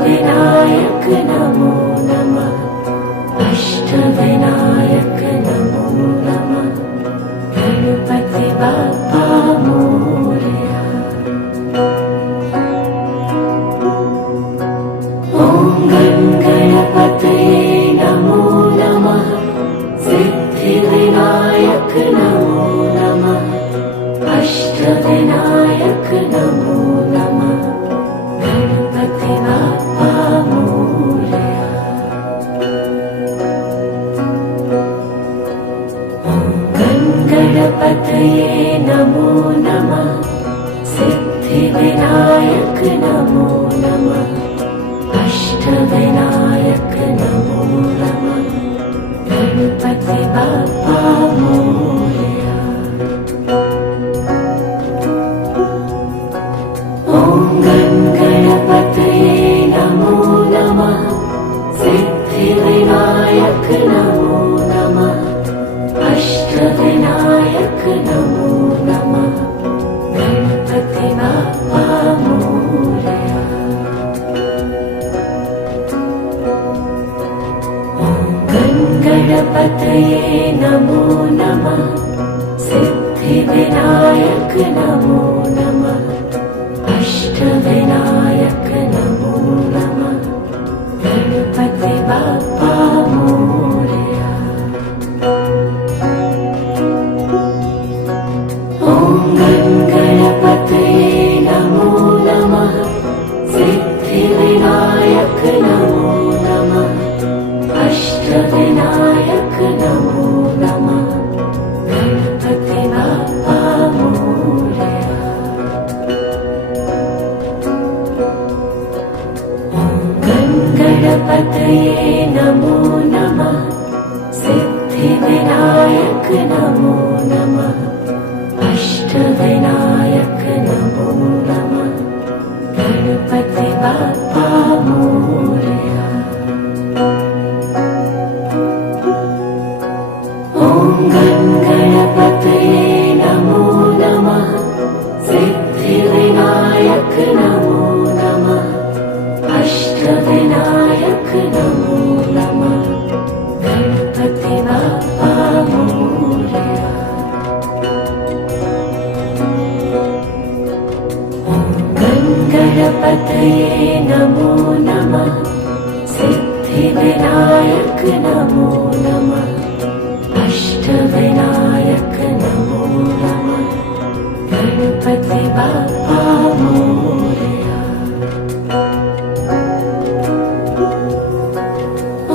सिद्धिविनायक नमो नमः। अष्टविनायक नमो नमः। गणपति बाप्पा मोरया। ॐ गणपतये नमो नमः। सिद्धिविनायक नमो नमः। अष्टविनायक नमो नमः। गणपति बाप्पा मोरया। ॐ गणपतये नमो नमः। सिद्धिविनायक नमो नमः। अष्टविनायक नमो नमः। गणपति बाप्पा मोरया। ॐ गणपतये नमो नमः। सिद्धिविनायक नमो नमः। अष्टविनायक नमो नमः। गणपति बाप्पा मोरया। ॐ गणपतये नमो नमः। सिद्धिविनायक नमो नमः। अष्टविनायक नमो नमः। गणपति बाप्पा मोरया। ॐ गणपतये नमो नमः। सिद्धिविनायक नमो नमः। अष्टविनायक नमो नमः। गणपति बाप्पा मोरया। ॐ गणपतये नमो नमः। सिद्धिविनायक नमो नमः। अष्टविनायक नमो नमः। गणपति बाप्पा मोरया। ॐ गणपतये नमो नमः। सिद्धिविनायक नमो नमः। अष्टविनायक नमो नमः। गणपति बाप्पा मोरया। ॐ गणपतये नमो नमः। सिद्धिविनायक नमो नमः। अष्टविनायक नमो नमः। गणपति बाप्पा मोरया।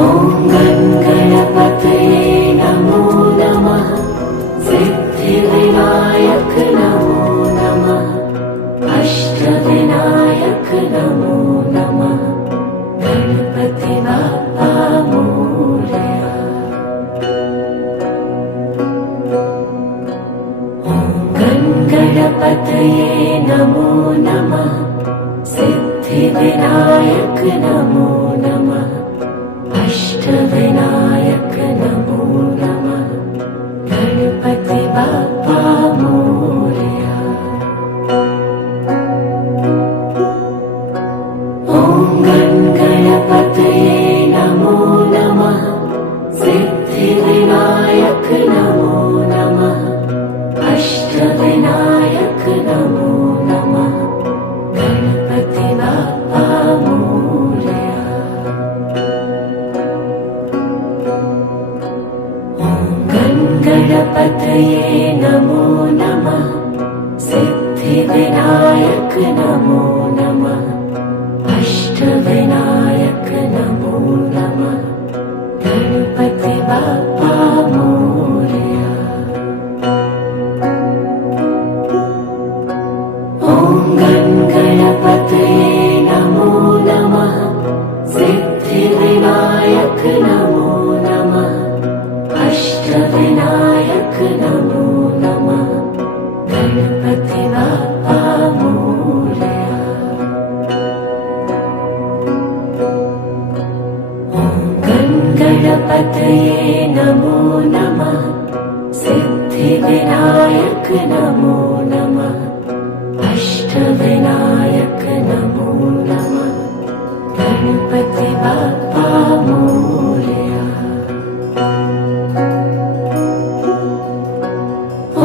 ॐ गणपतये नमो नमः। सिद्धिविनायक नमो नमः। अष्टविनायक नमो नमः। गणपति बाप्पा मोरया। ॐ गणपतये नमो नमः। सिद्धिविनायक नमो नमः। अष्टविनायक नमो नमः। गणपति बाप्पा मोरया। ॐ गणपतये नमो नमः। सिद्धिविनायक नमो नमः। अष्टविनायक नमो नमः। गणपति बाप्पा मोरया। ॐ गणपतये नमो नमः। सिद्धिविनायक नमो नमः। अष्टविनायक नमो नमः। गणपति बाप्पा मोरया। ॐ गणपतये नमो नमः। सिद्धिविनायक नमो नमः। अष्टविनायक नमो नमः। गणपति बाप्पा मोरया। ॐ गणपतये नमो नमः। सिद्धिविनायक नमो नमः। अष्टविनायक नमो नमः। बाप्पा मोरया।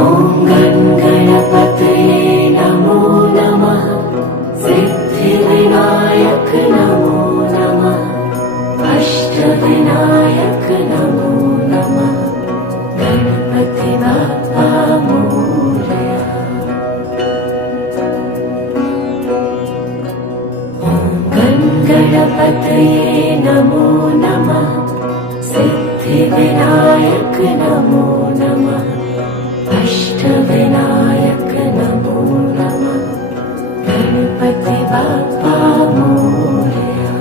ॐ गणपतये नमो नमः। सिद्धिविनायक नमो नमः। अष्टविनायक नमो नमः। गणपति बाप्पा मोरया। गणपतये नमो नमः। सिद्धिविनायक नमो नमः। अष्टविनायक नमो नमः। गणपति बाप्पा मोरया।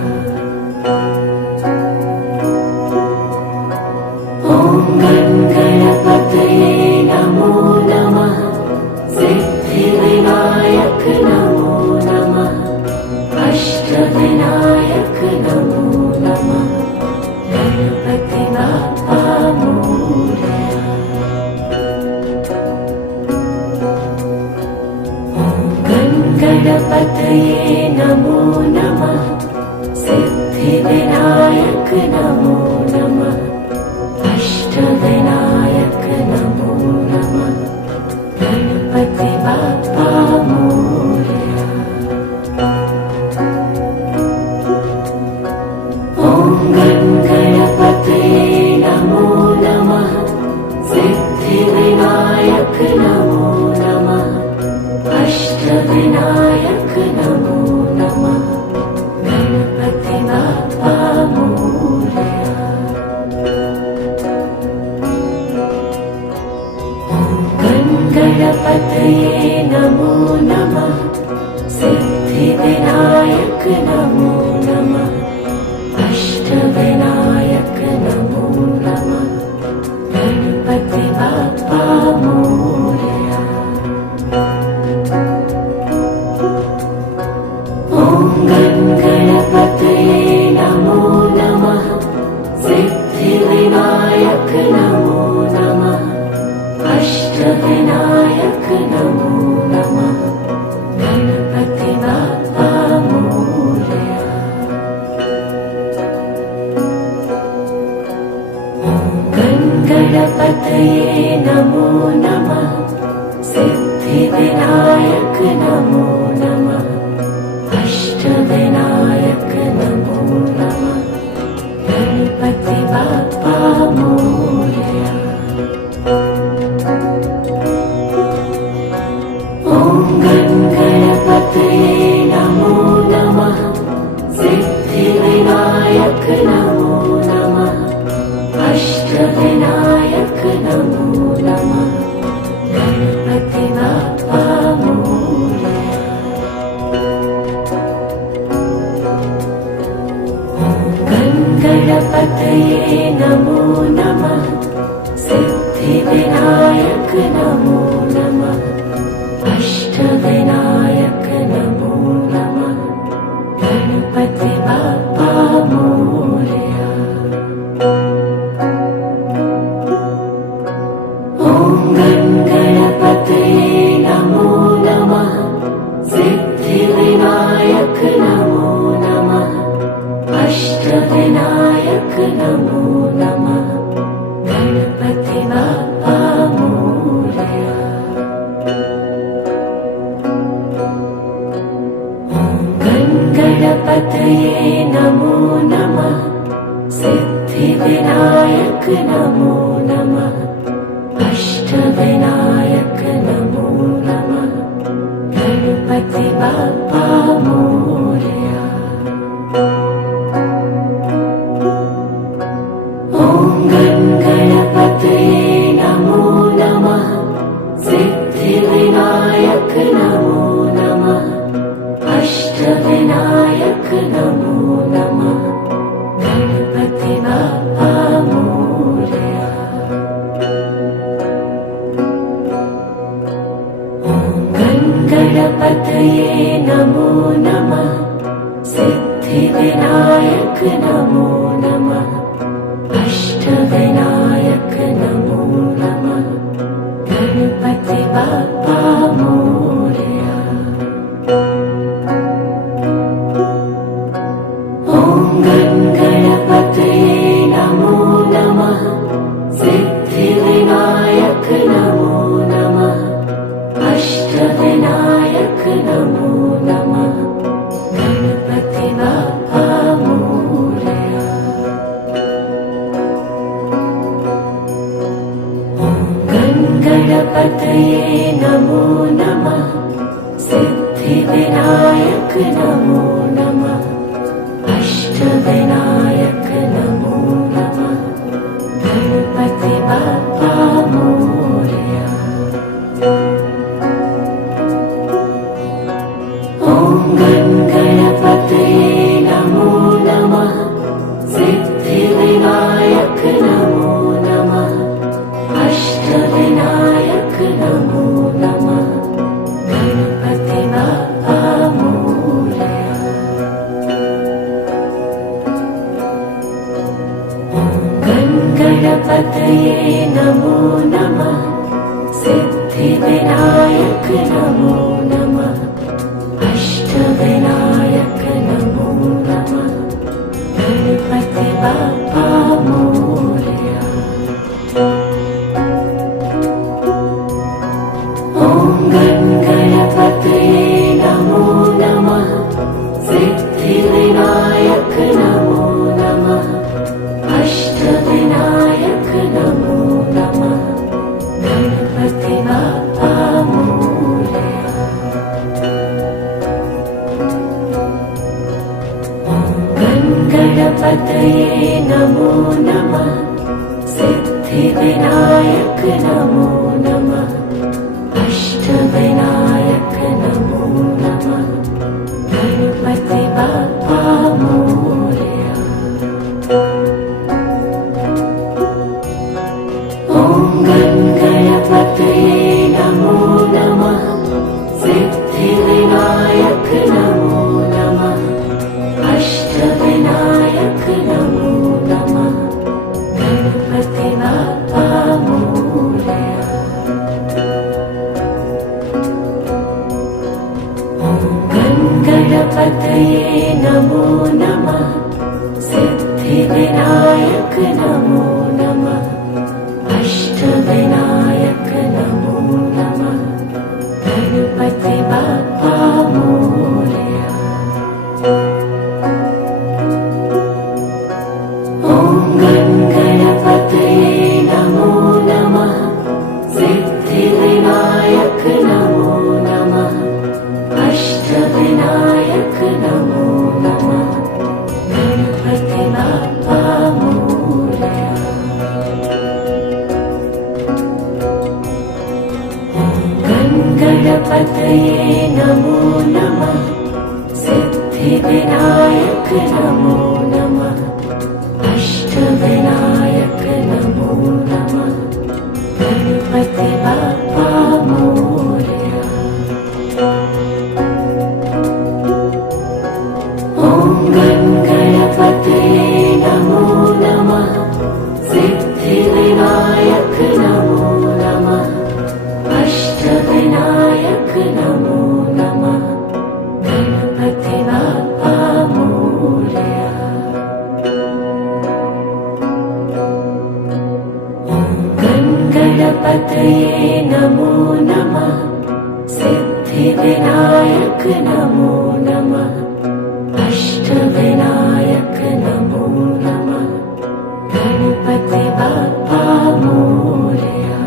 ॐ गणपतये नमो नमः। सिद्धिविनायक नमो नमः। अष्टविनायक नमो नमः। गणपति बाप्पा मोरया। ॐ गणपतये नमो नमः। सिद्धिविनायक नमो नमः। अष्टविनायक नमो नमः। गणपति बाप्पा मोरया। ॐ गणपतये नमो नमः। सिद्धिविनायक नमो नमः। अष्टविनायक नमो नमः। गणपति बाप्पा मोरया। ॐ गणपतये नमो नमः। सिद्धिविनायक नमो नमः। अष्टविनायक नमो नमः। गणपति बाप्पा मोरया। ॐ गणपतये नमो नमः। सिद्धिविनायक नमो नमः। अष्टविनायक नमो नमः। गणपति बाप्पा मोरया। ॐ गणपतये नमो नमः। सिद्धिविनायक नमो नमः। अष्टविनायक नमो नमः। गणपति बाप्पा मोरया। ॐ गणपतये नमो नमः। सिद्धिविनायक नमो नमः। अष्टविनायक नमो नमः। गणपति बाप्पा मोरया। ॐ गणपतये नमो नमः। सिद्धिविनायक नमो नमः। अष्टविनायक नमो नमः। गणपति बाप्पा मोरया। ॐ गणपतये नमो नमः। सिद्धिविनायक नमो नमः। अष्टविनायक नमो नमः। गणपति बाप्पा मोरया। ॐ गणपतये नमो नमः। सिद्धिविनायक नमो नमः। अष्टविनायक नमो नमः। गणपति बाप्पा मोरया। ॐ गणपतये नमो नमः। सिद्धिविनायक नमो नमः। अष्टविनायक नमो नमः। गणपति बाप्पा मोरया। ॐ गणपतये नमो नमः। सिद्धिविनायक नमो नमः। अष्टविनायक नमो नमः। गणपति बाप्पा मोरया। ॐ सिद्धिविनायक नमो नमः अष्टविनायक नमो नमः गणपति बाप्पा मोरया। ॐ गणपतये नमो नमः सिद्धिविनायक नमो नमः अष्टविनायक नमो नमः गणपति बाप्पा मोरया। ॐ गणपतये नमो नमः सिद्धिविनायक नमो नमः अष्टविनायक नमो नमः गणपति बाप्पा मोरया। गणपतये नमो नमः सिद्धिविनायक नमो नमः अष्टविनायक नमो नमः गणपति बाप्पा मोरया। ॐ गणपतये नमो नमः सिद्धिविनायक नमो नमः अष्टविनायक नमो नमः गणपति बाप्पा मोरया। ॐ गणपतये नमो नमः सिद्धिविनायक नमो नमः अष्टविनायक नमो नमः गणपति बाप्पा मोरया। ॐ गणपतये नमो नमः सिद्धिविनायक नमो नमः अष्टविनायक नमो नमः गणपति बाप्पा मोरया। ॐ गणपतये नमो नमः सिद्धिविनायक नमो नमः अष्टविनायक नमो नमः गणपति बाप्पा मोरया। ॐ गणपतये नमो नमः सिद्धिविनायक नमो नमः अष्टविनायक नमो नमः गणपति बाप्पा मोरया। गणपतये नमो नमः सिद्धिविनायक नमो नमः अष्टविनायक नमो नमः गणपति बाप्पा मोरया। ॐ गणपतये नमो नमः सिद्धिविनायक नमो नमः अष्टविनायक नमो नमः गणपति बाप्पा मोरया। ॐ गणपतये नमो नमः सिद्धिविनायक नमो नमः अष्टविनायक नमो नमः गणपति बाप्पा मोरया।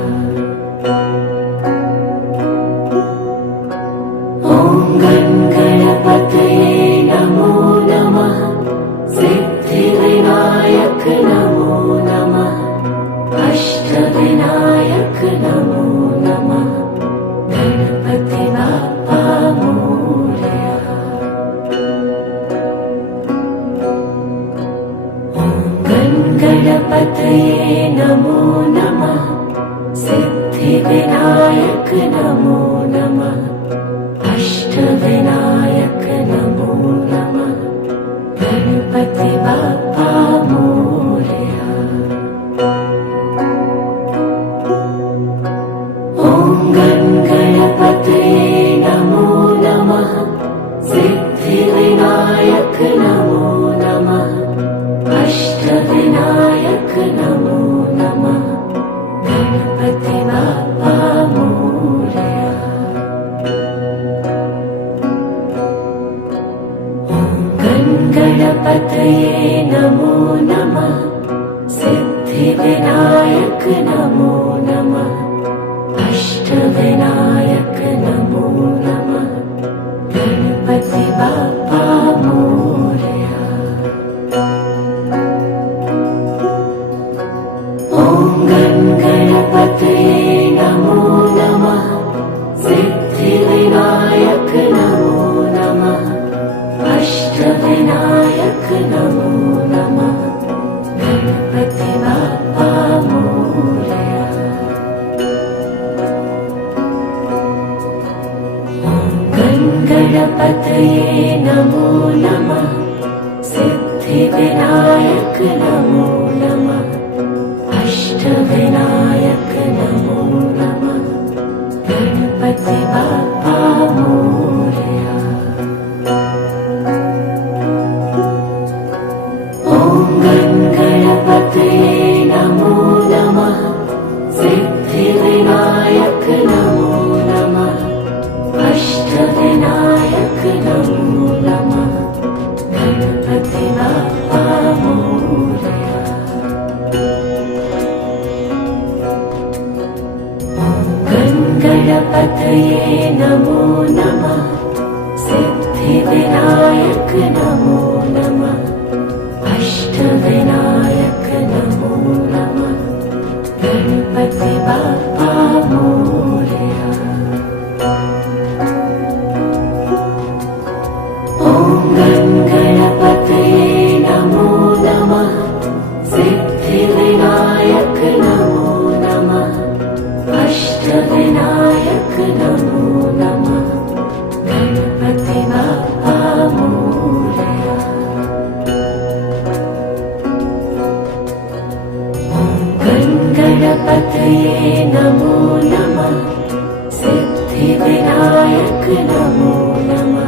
ॐ गणपतये नमो नमः सिद्धिविनायक नमो नमः अष्टविनायक नमो नमः गणपति बाप्पा मोरया। ॐ गणपतये नमो नमः सिद्धिविनायक नमो नमः अष्टविनायक नमो नमः गणपति बाप्पा मोरया। ॐ गणपतये नमो नमः सिद्धिविनायक नमो नमः अष्टविनायक नमो नमः गणपति गणपतये नमो नमः सिद्धिविनायक नमो नमः अष्टविनायक नमो नमः गणपति बाप्पा मोरया। ॐ गणपतये नमो नमः सिद्धिविनायक नमो नमः अष्टविनायक नमो नमः गणपति बाप्पा मोरया। गणपतये नमो नमः सिद्धिविनायक नमो नमः अष्टविनायक नमो नमः गणपति बाप्पा मोरया। ॐ गणपतये नमो नमः सिद्धिविनायक नमो नमः अष्टविनायक नमो नमः गणपति बाप्पा मोरया। गणपतये नमो नमः सिद्धिविनायक नमो नमः अष्टविनायक नमो नमः गणपति बाप्पा मोरया। ॐ गणपतये नमो नमः सिद्धिविनायक नमो नमः अष्टविनायक नमो नमः गणपति बाप्पा मोरया। गणपतये नमो नमः सिद्धिविनायक नमो नमः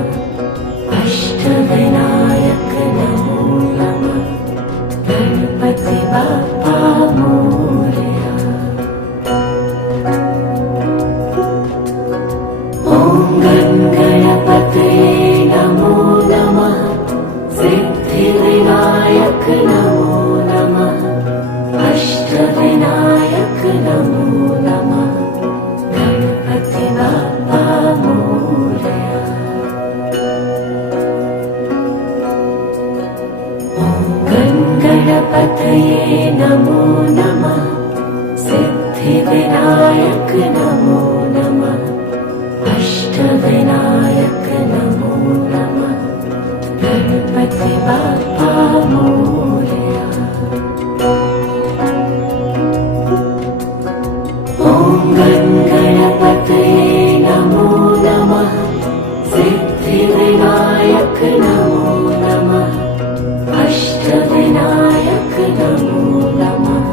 अष्टविनायक नमो नमः गणपति बाप्पा मोरया। ॐ गणपतये नमो नमः सिद्धिविनायक नमो नमः अष्टविनायक नमो नमः गणपति बाप्पा मोरया। गणपतये नमो नमः सिद्धिविनायक नमो नमः अष्टविनायक नमो नमः गणपति बाप्पा मोरया। ॐ गणपतये नमो नमः सिद्धिविनायक नमो नमः अष्टविनायक नमो नमः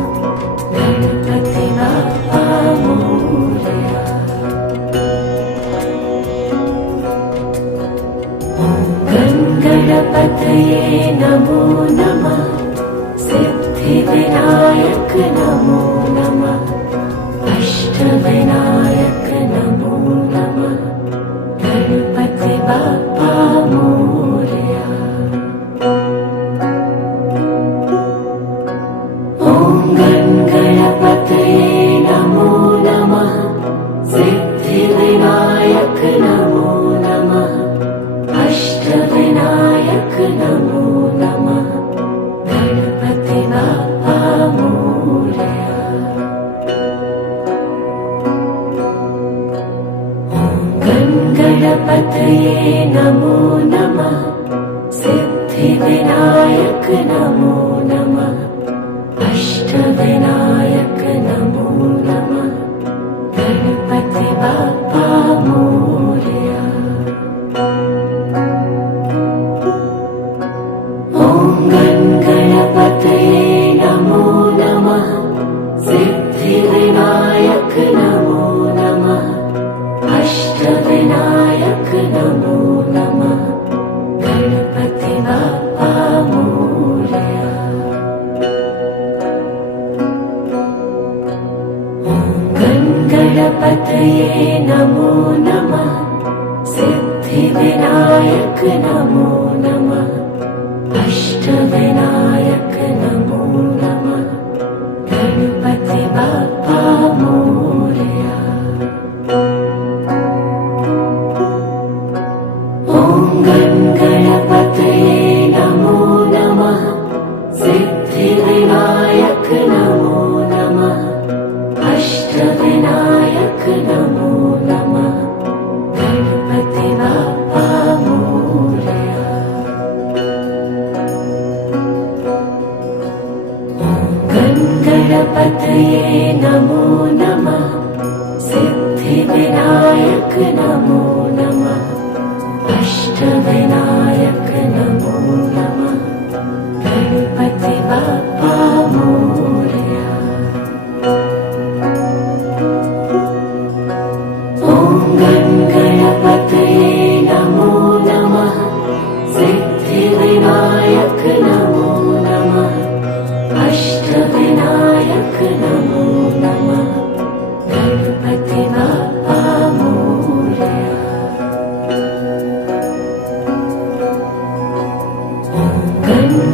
गणपति बाप्पा मोरया। गणपतये नमो नमः सिद्धिविनायक नमो नमः अष्टविनायक नमो नमः गणपति बाप्पा मोरया। ॐ गणपतये नमो नमः सिद्धिविनायक नमो नमः अष्टविनायक नमो नमः गणपति बाप्पा मोरया। गणपतये नमो नमः सिद्धिविनायक नमो नमः अष्टविनायक नमो नमः गणपति बाप्पा मोरया। ॐ गणपतये नमो नमः सिद्धिविनायक नमो नमः अष्टविनायक नमो नमः गणपति बाप्पा मोरया। गणपतये नमो नमः सिद्धिविनायक नमो नमः अष्टविनायक नमो नमः गणपति बाप्पा मोरया। ॐ गणपतये नमो नमः सिद्धिविनायक नमो नमः अष्टविनायक नमो नमः गणपति बाप्पा मोरया। गणपतये नमो नमः सिद्धिविनायक नमो नमः अष्टविनायक नमो नमः गणपति बाप्पा मोरया। ॐ गणपतये नमो नमः सिद्धिविनायक नमो नमः अष्टविनायक नमो नमः गणपति बाप्पा मोरया।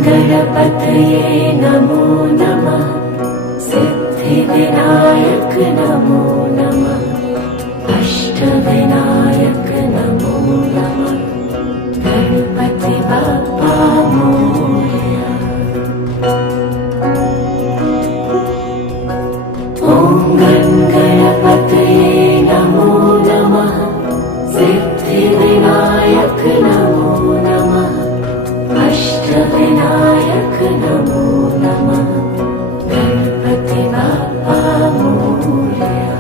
गणपतये नमो नमः सिद्धिविनायक नमो नमः अष्टविनायक नमो नमः गणपति बाप्पा मोरया। ॐ गणपतये नमो नमः सिद्धिविनायक नमो नमः अष्टविनायक नमो नमः गणपति बाप्पा मोरया।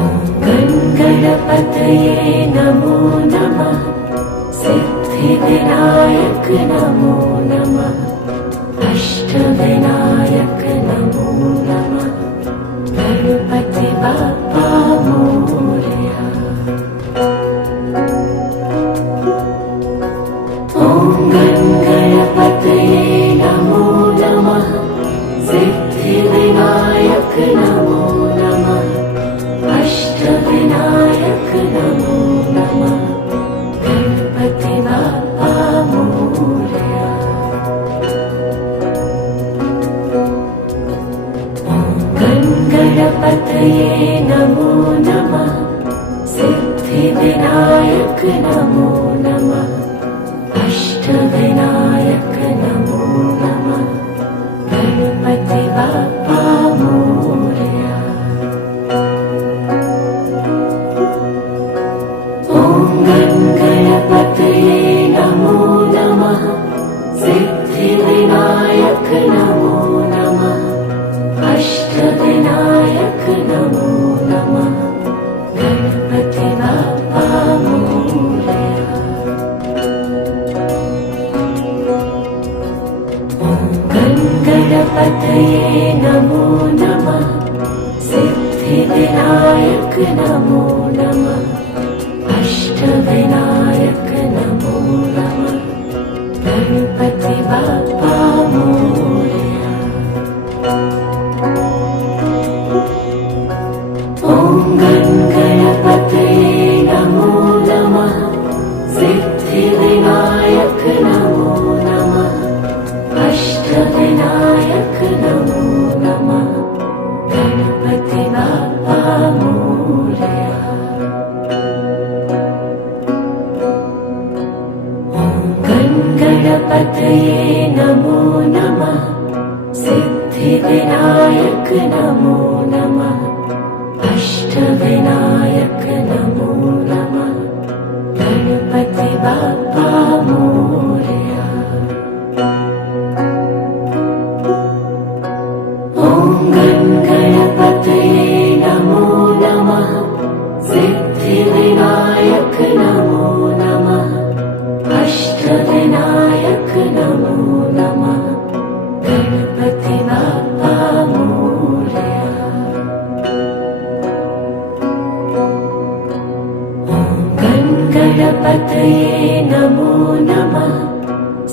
ॐ गणपतये नमो नमः सिद्धिविनायक नमो नमः अष्टविनायक नमो नमः गणपति बाप्पा मोरया। ॐ गणपतये नमो नमः सिद्धिविनायक नमो नमः अष्टविनायक नमो नमः गणपति बाप्पा मोरया। ॐ गणपतये नमो नमः सिद्धिविनायक नमो नमः अष्टविनायक नमो नमः गणपति बाप्पा मोरया। ॐ गणपतये नमो नमः सिद्धिविनायक नमो नमः अष्टविनायक नमो नमः गणपति बाप्पा मोरया। ॐ गणपतये नमो नमः सिद्धिविनायक नमो नमः अष्टविनायक नमो नमः गणपति बाप्पा मोरया। ॐ गणपतये नमो नमः सिद्धिविनायक नमो नमः अष्टविनायक नमो नमः गणपति बाप्पा मोरया। ॐ गणपतये नमो नमः सिद्धिविनायक नमो नमः अष्टविनायक नमो नमः गणपति बाप्पा मोरया। ॐ गणपतये नमो नमः सिद्धिविनायक नमो नमः अष्टविनायक नमो नमः गणपति बाप्पा मोरया। ॐ गणपतये नमो नमः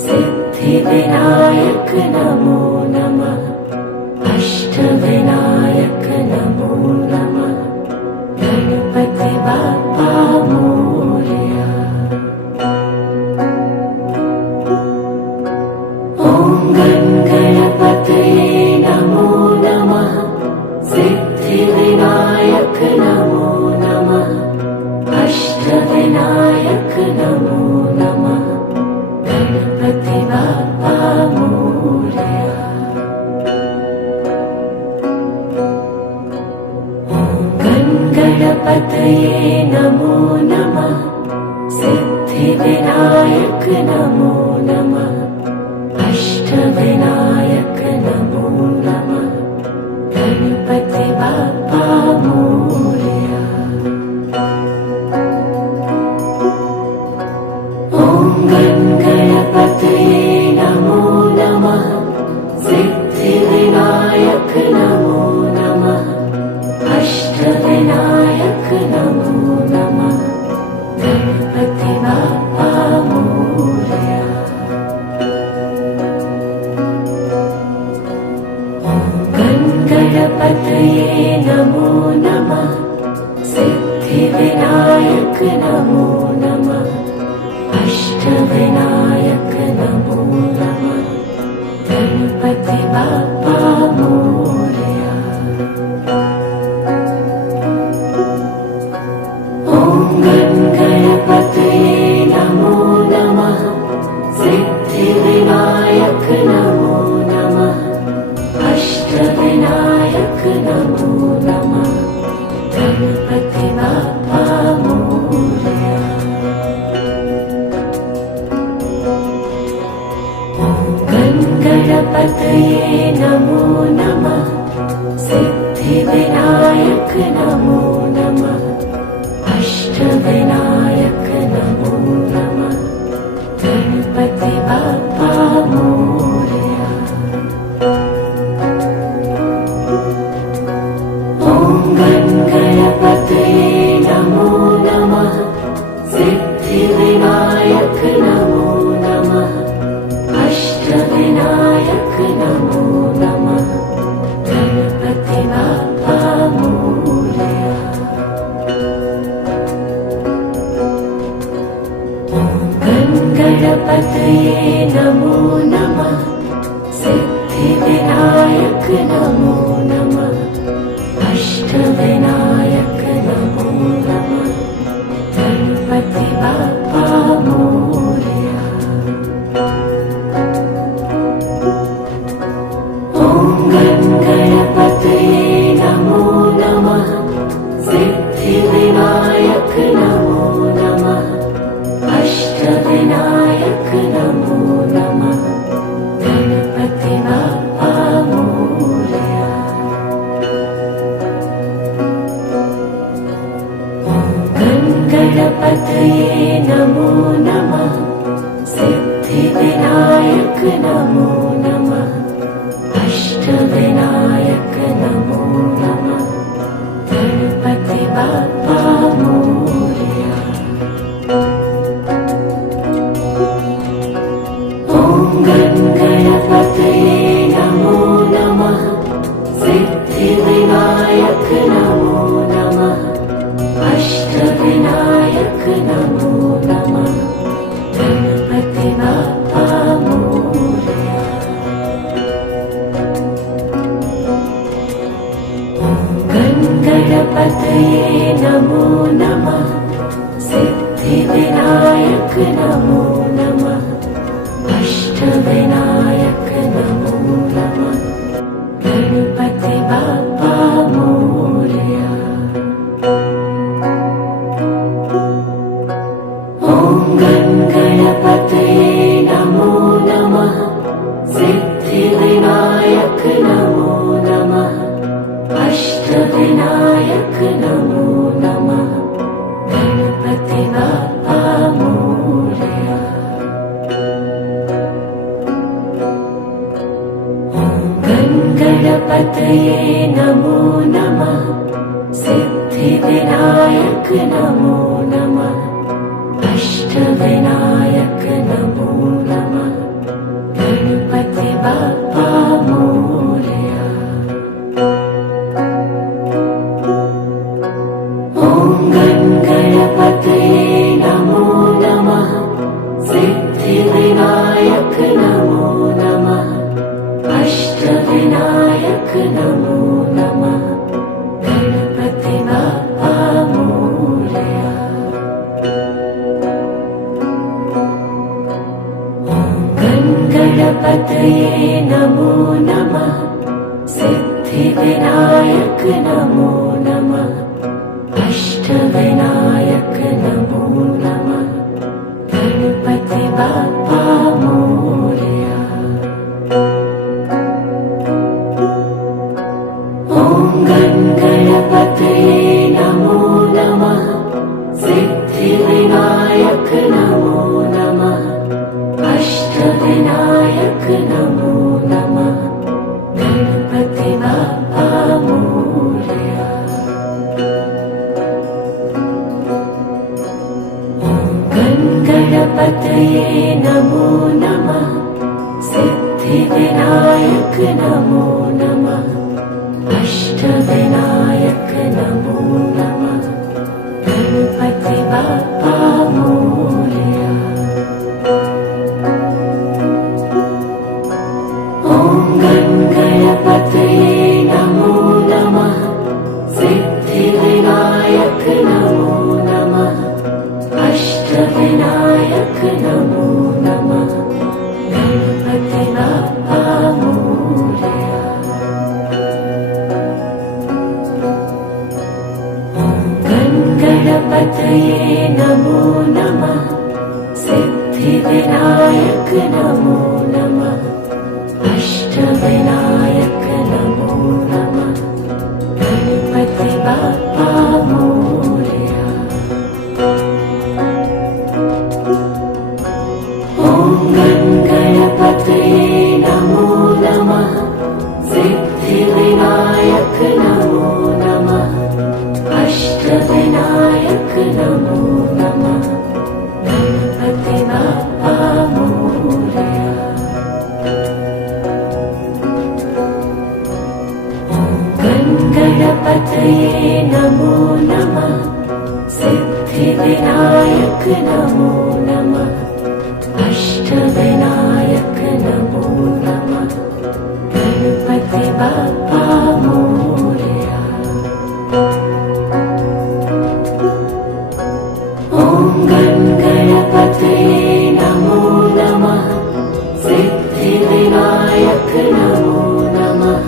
सिद्धिविनायक नमो नमः अष्टविनायक नमो नमः गणपति बाप्पा मोरया। सिद्धिविनायक नमो नमः अष्टविनायक नमो नमः गणपति बाप्पा मोरया। ॐ गणपतये नमो नमः सिद्धिविनायक नमो नमः अष्टविनायक नमो नमः गणपति बाप्पा मोरया। ॐ गणपतये नमो नमः सिद्धिविनायक नमो नमः अष्टविनायक नमो नमः गणपति बाप्पा मोरया। ॐ गणपतये नमो नमः सिद्धिविनायक नमो नमः अष्टविनायक नमो नमः गणपति बाप्पा मोरया। ॐ गणपतये नमो नमः सिद्धिविनायक नमो नमः अष्टविनायक नमो नमः गणपति बाप्पा मोरया। ॐ गणपतये नमो नमः सिद्धिविनायक नमो नमः अष्टविनायक नमो नमः गणपति बाप्पा मोरया। ॐ गणपतये नमो नमः सिद्धिविनायक नमो नमः अष्टविनायक नमो नमः गणपति बाप्पा मोरया। ॐ गणपतये नमो नमः सिद्धिविनायक नमो नमः अष्टविनायक नमो नमः गणपति बाप्पा मोरया। ॐ गणपतये नमो नमः सिद्धिविनायक नमो नमः अष्टविनायक नमो नमः गणपति बाप्पा मोरया। ॐ गणपतये नमो नमः सिद्धिविनायक नमो नमः अष्टविनायक नमो नमः गणपति बाप्पा मोरया। ॐ गणपतये नमो नमः सिद्धिविनायक नमो नमः अष्टविनायक नमो नमः गणपति बाप्पा मोरया। ॐ गणपतये नमो नमः सिद्धिविनायक नमो नमः अष्टविनायक नमो नमः गणपति बाप्पा मोरया। ॐ गणपतये नमो नमः सिद्धिविनायक नमो नमः अष्टविनायक नमो नमः गणपति बाप्पा मोरया। ॐ गणपतये नमो नमः सिद्धिविनायक नमो नमः अष्टविनायक नमो नमः गणपति बाप्पा मोरया। ॐ गणपतये नमो नमः सिद्धिविनायक नमो नमः अष्टविनायक नमो नमः बाप्पा मोरया। ॐ गं गणपतये नमो नमः। सिद्धिविनायक नमो नमः। अष्टविनायक नमो नमः। गणपति बाप्पा मोरया। गणपतये नमो नमः। सिद्धिविनायक नमो नमः। अष्टविनायक नमो नमः। गणपति बाप्पा मोरया। ॐ गणपतये नमो नमः। सिद्धिविनायक नमो नमः। अष्टविनायक नमो नमः। गणपति बाप्पा मोरया। गणपतये नमो नमः। सिद्धिविनायक नमो नमः। अष्टविनायक नमो नमः। गणपति बाप्पा मोरया। ॐ गणपतये नमो नमः। सिद्धिविनायक नमो नमः। अष्टविनायक नमो नमः। गणपति बाप्पा मोरया। गणपतये नमो नमः। सिद्धिविनायक नमो नमः। अष्टविनायक नमो नमः। गणपति बाप्पा मोरया। ॐ गणपतये नमो नमः। सिद्धिविनायक नमो नमः।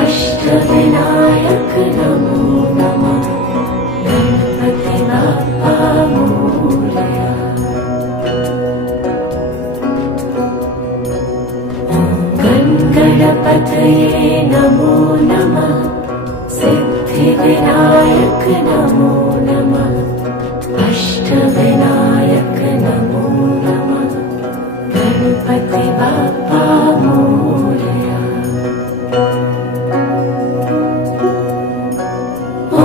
अष्टविनायक नमो नमः। गणपति बाप्पा मोरया। गणपतये नमो नमः। सिद्धिविनायक नमो नमः। अष्टविनायक नमो नमः। गणपति बाप्पा मोरया। ॐ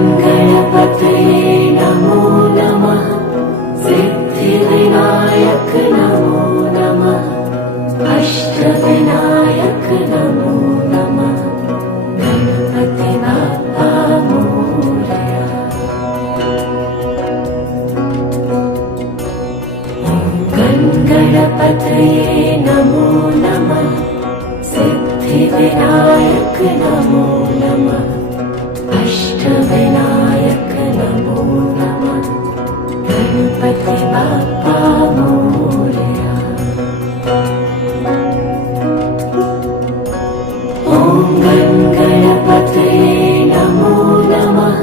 गणपतये नमो नमः। सिद्धिविनायक नमो नमः। अष्टविनायक नमो नमः। गणपति बाप्पा मोरया। गणपतये नमो नमः। सिद्धिविनायक नमो नमः। अष्टविनायक नमो नमः। गणपति बाप्पा मोरया। ॐ गणपतये नमो नमः।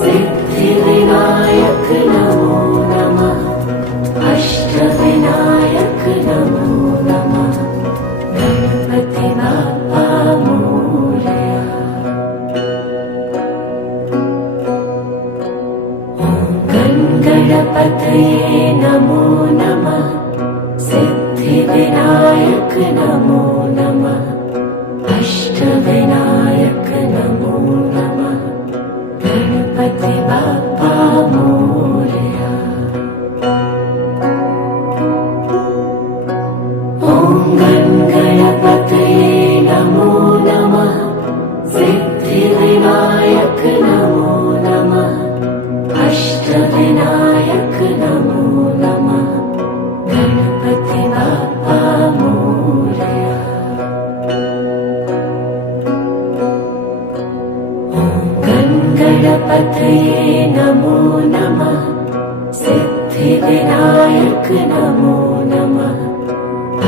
सिद्धिविनायक नमो नमः। अष्टविनायक नमो नमः। गणपति बाप्पा मोरया। गणपतये नमो नमः। सिद्धिविनायक नमो नमः। अष्टविनायक नमो नमः। गणपति बाप्पा मोरया। ॐ गणपतये नमो नमः। सिद्धिविनायक नमो नमः। अष्टविनायक नमो नमः। गणपति बाप्पा मोरया। गणपतये नमो नमः। सिद्धिविनायक नमो नमः।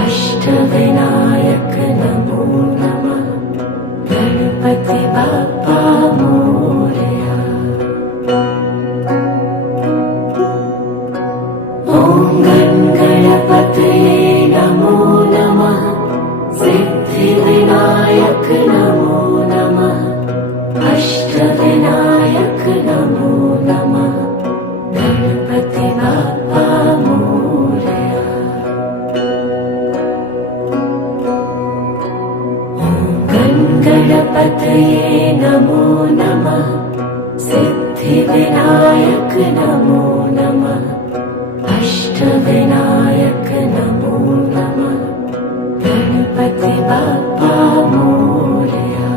अष्टविनायक नमो नमः। गणपति बाप्पा मोरया। ॐ गण गणपतये नमो नमः सिद्धिविनायक नमो नमः अष्टविनायक नमो नमः गणपति बाप्पा मोरया। गण गणपतये नमो नमः सिद्धिविनायक नमो नमः अष्टविनायक नमो नमः गणपति बाप्पा मोरया।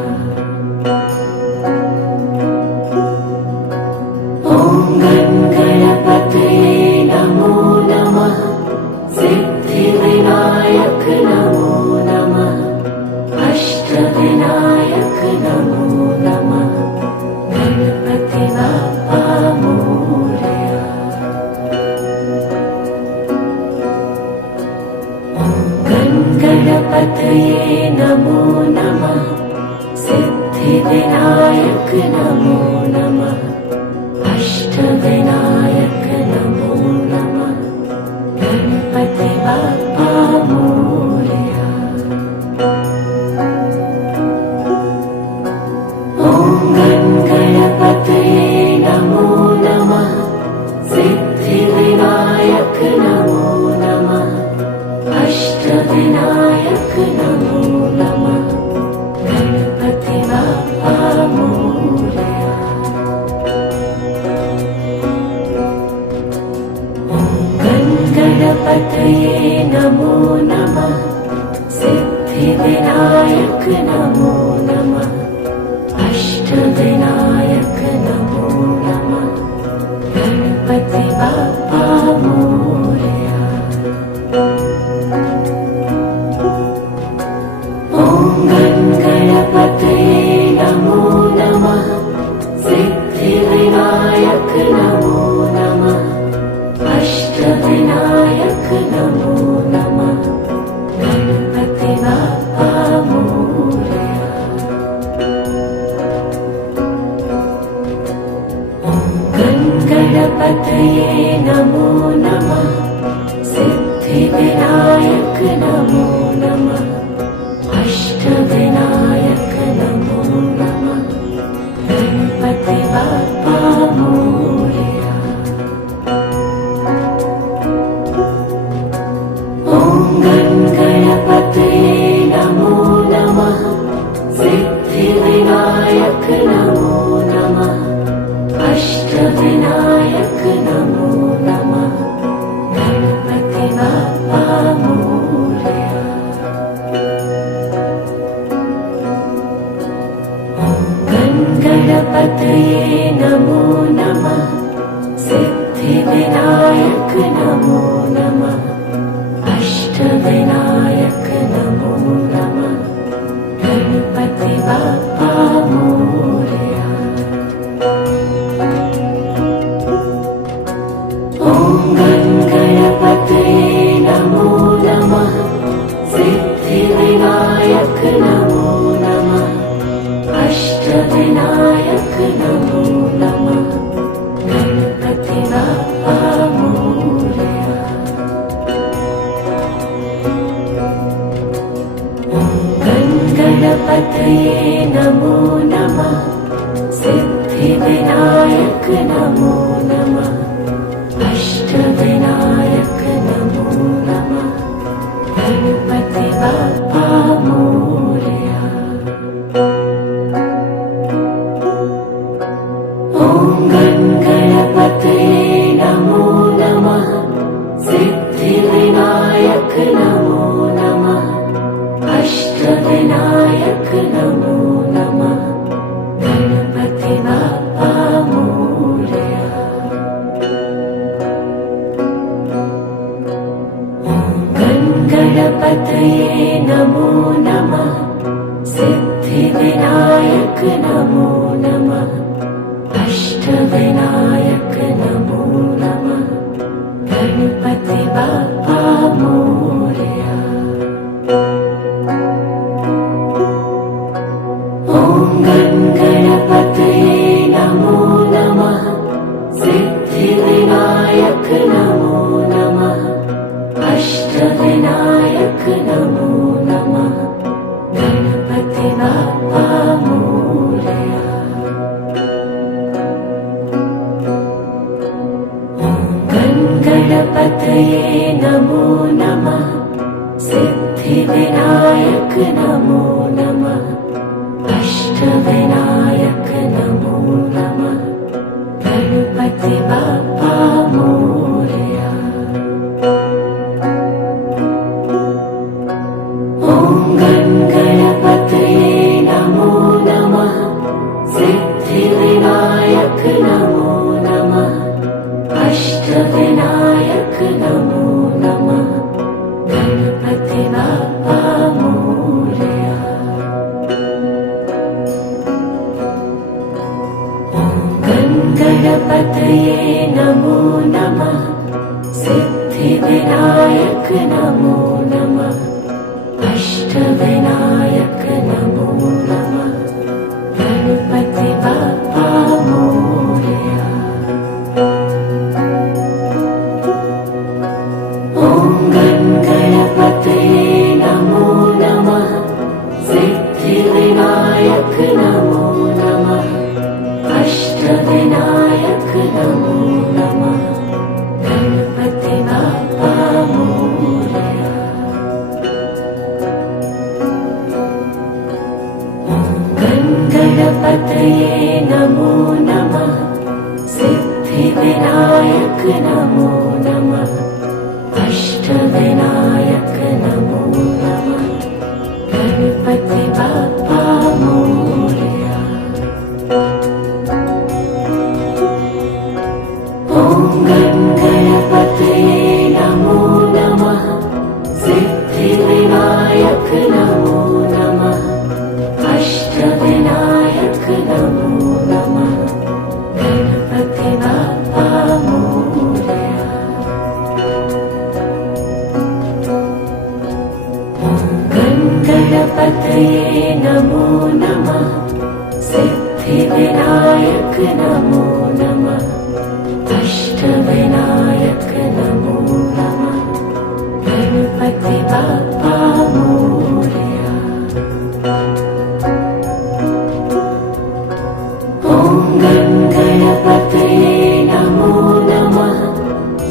गण गणपतये नमो नमः सिद्धिविनायक नमो नमः अष्टविनायक नमो नमः गणपति बाप्पा मोरया। गण गणपतये नमो नमः सिद्धिविनायक नमो नमः अष्टविनायक नमो नमः गणपति बाप्पा मोरया। गण गणपतये नमो नमः सिद्धिविनायक नमो नमः अष्टविनायक नमो नमः गणपति बाप्पा मोरया। गण गणपतये नमो नमः सिद्धिविनायक नमो नमः अष्टविनायक नमो नमः गणपति बाप्पा मोरया। गण गणपतये नमो नमः सिद्धिविनायक नमो नमः अष्टविनायक नमो नमः गणपति बाप्पा मोरया। गण गणपतये नमो नमः सिद्धिविनायक नमो नमः अष्टविनायक नमो नमः गणपति बाप्पा मोरया। गण गणपतये नमो नमः सिद्धिविनायक नमो नमः अष्टविनायक नमो नमः गणपति बाप्पा मोरया। गण गणपतये नमो नमः सिद्धिविनायक नमो नमः अष्टविनायक नमो नमः गणपति बाप्पा मोरया। गण गणपतये नमो नमः सिद्धिविनायक नमो नमः अष्टविनायक नमो नमः गणपति बाप्पा मोरया। गण गणपतये नमो नमः सिद्धिविनायक नमो नमः अष्टविनायक नमो नमः गणपति बाप्पा मोरया। गण गणपतये नमो नमः सिद्धिविनायक नमो नमः अष्टविनायक नमो नमः गणपति बाप्पा मोरया। गण गणपतये नमो नमः सिद्धिविनायक नमो नमः अष्टविनायक नमो नमः गणपति बाप्पा मोरया। गण गणपतये नमो नमः सिद्धिविनायक नमो नमः गणपतये नमो नमः सिद्धिविनायक नमो नमः अष्टविनायक नमो नमः गणपति बाप्पा मोरया। ॐ गणपतये नमो नमः सिद्धिविनायक नमो नमः अष्टविनायक नमो नमः गणपति बाप्पा मोरया। ॐ गणपतये नमो नमः सिद्धिविनायक नमो नमः अष्टविनायक नमो नमः गणपति बाप्पा मोरया। ॐ गणपतये नमो नमः सिद्धिविनायक नमो नमः अष्टविनायक नमो नमः गणपति बाप्पा मोरया। ॐ गणपतये नमो नमः सिद्धिविनायक नमो नमः अष्टविनायक नमो नमः गणपति बाप्पा मोरया। ॐ गणपतये नमो नमः सिद्धिविनायक नमो नमः अष्टविनायक नमो नमः गणपति बाप्पा मोरया। ॐ गणपतये नमो नमः सिद्धिविनायक नमो नमः अष्टविनायक नमो नमः गणपति बाप्पा मोरया। ॐ गणपतये नमो नमः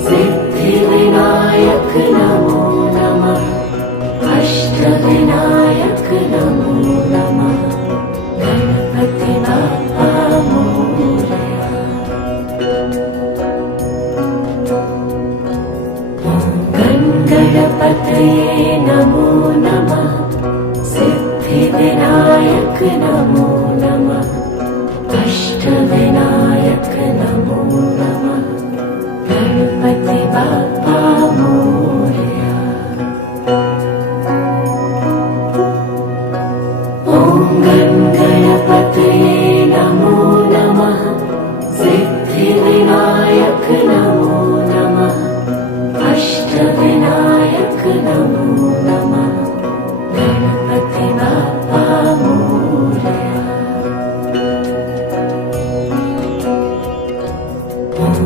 सिद्धिविनायक नमो नमः अष्टविनायक नमो नमः गणपति बाप्पा मोरया। ॐ गणपतये नमो नमः सिद्धिविनायक नमो नमः अष्टविनायक नमो नमः गणपति बाप्पा मोरया। ॐ गणपतये नमो नमः सिद्धिविनायक नमो नमः अष्टविनायक नमो नमः गणपति बाप्पा मोरया। ॐ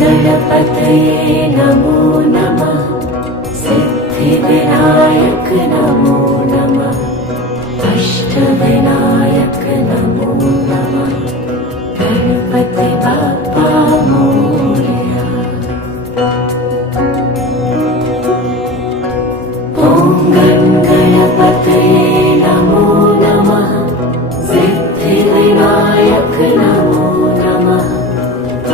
गणपतये नमो नमः सिद्धिविनायक नमो नमः अष्टविनायक नमो नमः गणपति बाप्पा मोरया। ॐ गणपतये नमो नमः सिद्धिविनायक नमो नमः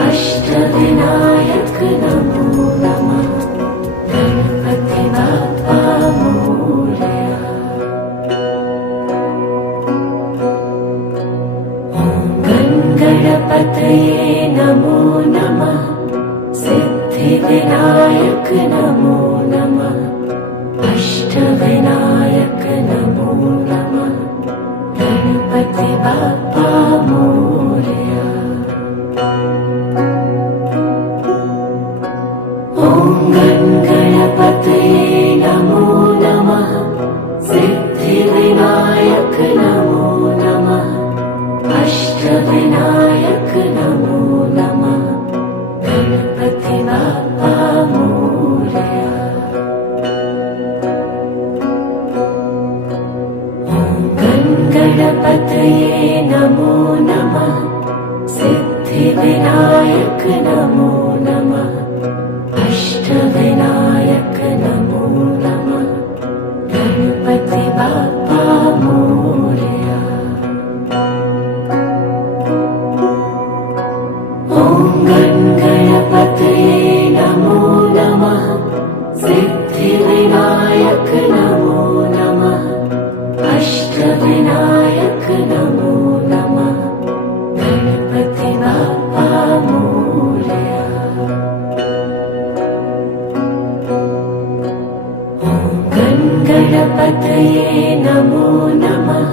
अष्टविनायक नमो नमः गणपति बाप्पा मोरया। ॐ गणपतये नमो नमः सिद्धिविनायक नमो नमः अष्टविनायक नमो नमः गणपति बाप्पा मोरया। ॐ गणपतये नमो नमः सिद्धिविनायक नमो नमः अष्टविनायक नमो नमः गणपति बाप्पा मोरया। ॐ गणपतये नमो नमः सिद्धिविनायक नमो नमः सिद्धिविनायक नमो नमः अष्टविनायक नमो नमः गणपति बाप्पा मोरया। गणपतये नमो नमः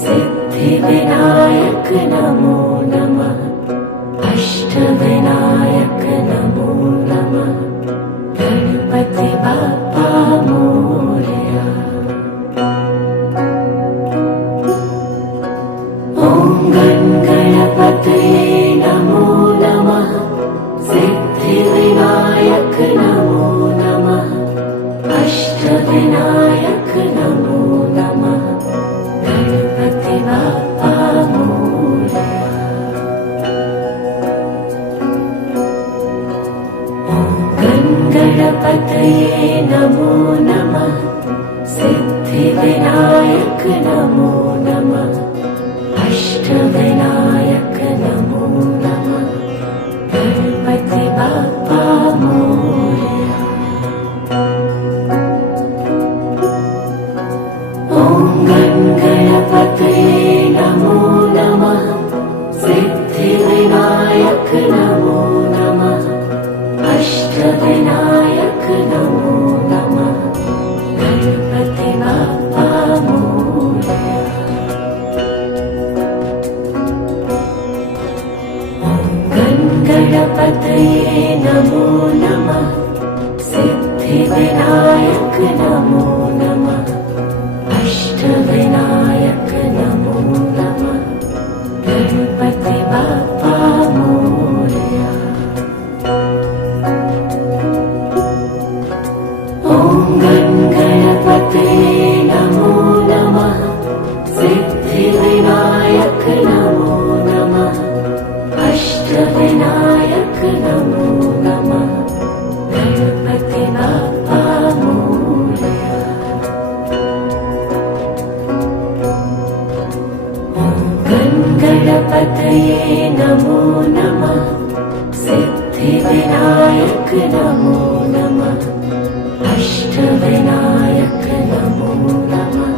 सिद्धिविनायक नमो नमः अष्टविनायक नमो नमः गणपति बाप्पा मोरया। ॐ गणपतये नमो नमः सिद्धिविनायक नमो नमः अष्टविनायक नमो नमः गणपति बाप्पा मोरया। गणपतये नमो नमः सिद्धिविनायक नमो नमः अष्टविनायक नमो नमः गणपति बाप्पा मोरया। ॐ गणपतये नमो नमः सिद्धिविनायक नमो नमः अष्टविनायक नमो नमः गणपति बाप्पा मोरया। गणपतये नमो नमः सिद्धिविनायक नमो नमः अष्टविनायक नमो नमः गणपति बाप्पा मोरया। ॐ गणपतये नमो नमः सिद्धिविनायक नमो नमः अष्टविनायक नमो नमः गणपति बाप्पा मोरया। गणपतये नमो नमः सिद्धिविनायक नमो नमः अष्टविनायक नमो नमः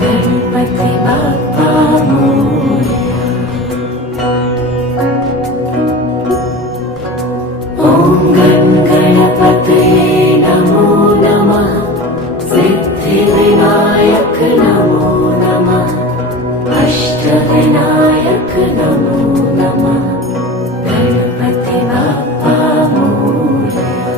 गणपति बाप्पा मोरया। ॐ गणपतये नमो नमः सिद्धिविनायक नमो नमः अष्टविनायक नमो नमः गणपति बाप्पा मोरया।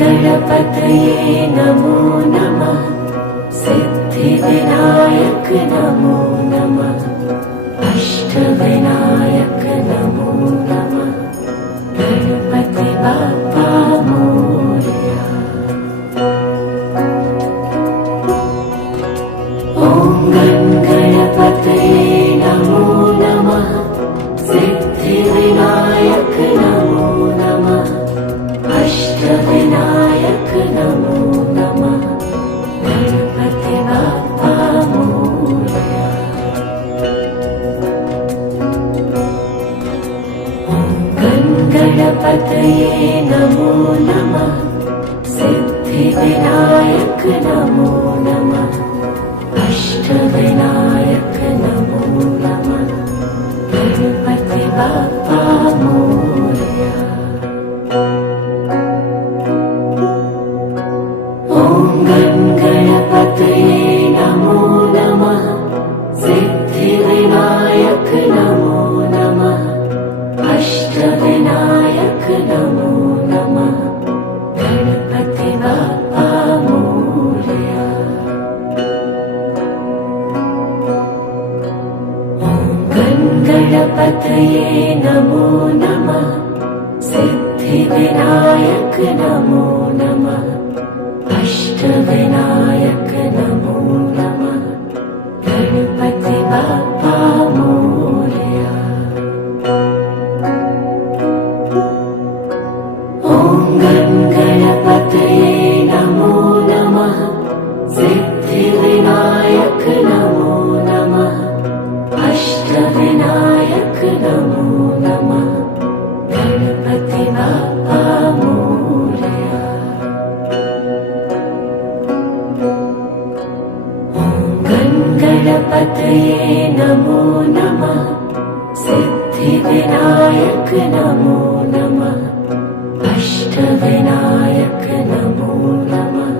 गणपतये नमो नमः सिद्धिविनायक नमो नमः अष्टविनायक नमो नमः गणपति बाप्पा मोरया। ॐ गणपतये नमो नमः सिद्धिविनायक नमो नमः अष्टविनायक नमो नमः गणपति बाप्पा मोरया। गणपतये नमो नमः सिद्धिविनायक नमो नमः अष्टविनायक नमो नमः गणपति बाप्पा मोरया। ॐ गणपतये नमो नमः सिद्धिविनायक नमो नमः अष्टविनायक नमो नमः गणपति बाप्पा मोरया। गणपतये नमो नमः सिद्धिविनायक नमो नमः अष्टविनायक नमो नमः गणपति बाप्पा मोरया। ॐ गणपतये नमो नमः सिद्धिविनायक नमो नमः अष्टविनायक नमो नमः गणपति बाप्पा मोरया। गणपतये नमो नमः सिद्धिविनायक नमो नमः अष्टविनायक नमो नमः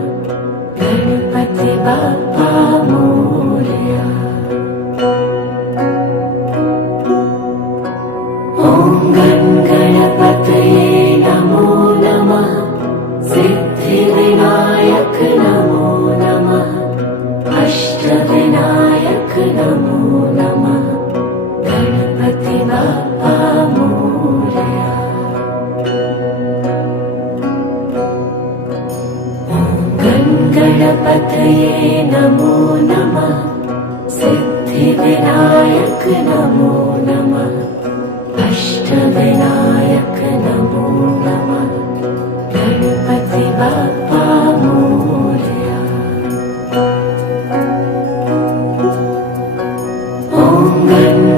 गणपति बाप्पा मोरया। गणपतये नमो नमः सिद्धिविनायक नमो नमः अष्टविनायक नमो नमः गणपति बाप्पा मोरया। गणपतये नमो नमः सिद्धिविनायक नमो नमः अष्टविनायक नमो नमः गणपति बाप्पा मोरया।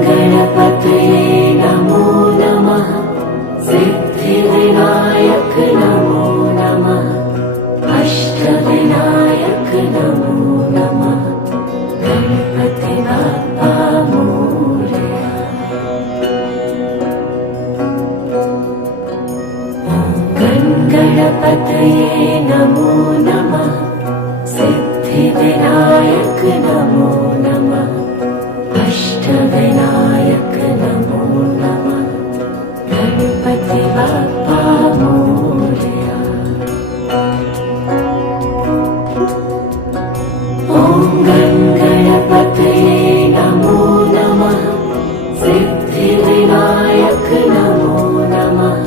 गणपतये नमो नमः सिद्धिविनायक नमो नमः अष्टविनायक नमो नमः गणपति बाप्पा मोरया। गणपतये नमो नमः सिद्धिविनायक नमो नमः अष्टविनायक नमो नमः गणपति बाप्पा मोरया। गणपतये नमो नमः सिद्धिविनायक नमो नमः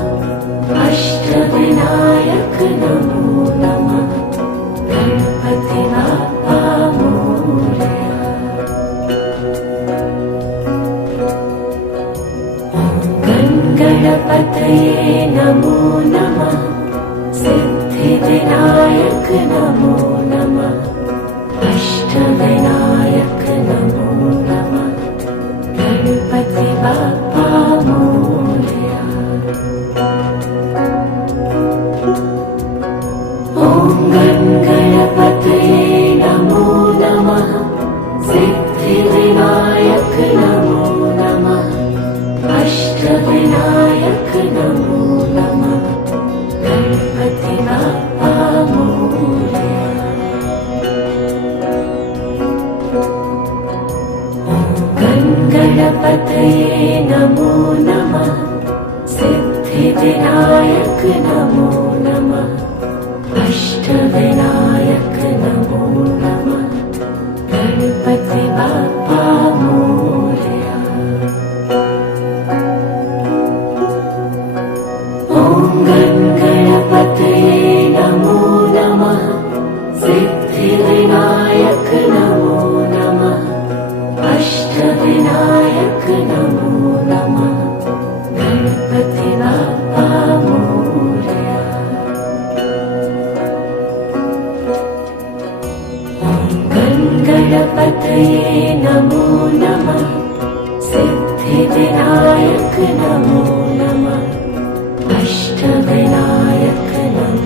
अष्टविनायक नमो नमः गणपति बाप्पा मोरया। गणपतये नमो नमः सिद्धिविनायक नमो नमः अष्टविनायक नमो नमः गणपति बाप्पा मोरया। गणपतये नमो नमः सिद्धिविनायक नमो नमः अष्टविनायक नमो नमः गणपति बाप्पा मोरया। गणपतये नमो नमः सिद्धिविनायक नमो नमः अष्टविनायक नमो नमः गणपति बाप्पा मोरया। गणपतये नमो नमः सिद्धिविनायक नमो नमः अष्टविनायक नमो नमः गणपति बाप्पा मोरया। गणपतये नमो नमः सिद्धिविनायक नमो नमः अष्टविनायक नमो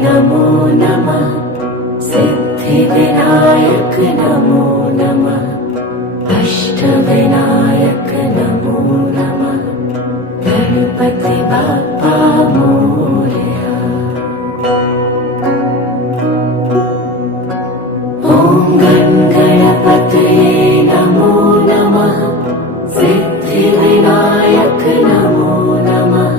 नमो नमः सिद्धिविनायक नमो नमः अष्टविनायक नमो नमः गणपति बाप्पा मोरया। ॐ गणपतये नमो नमः सिद्धिविनायक नमो नमः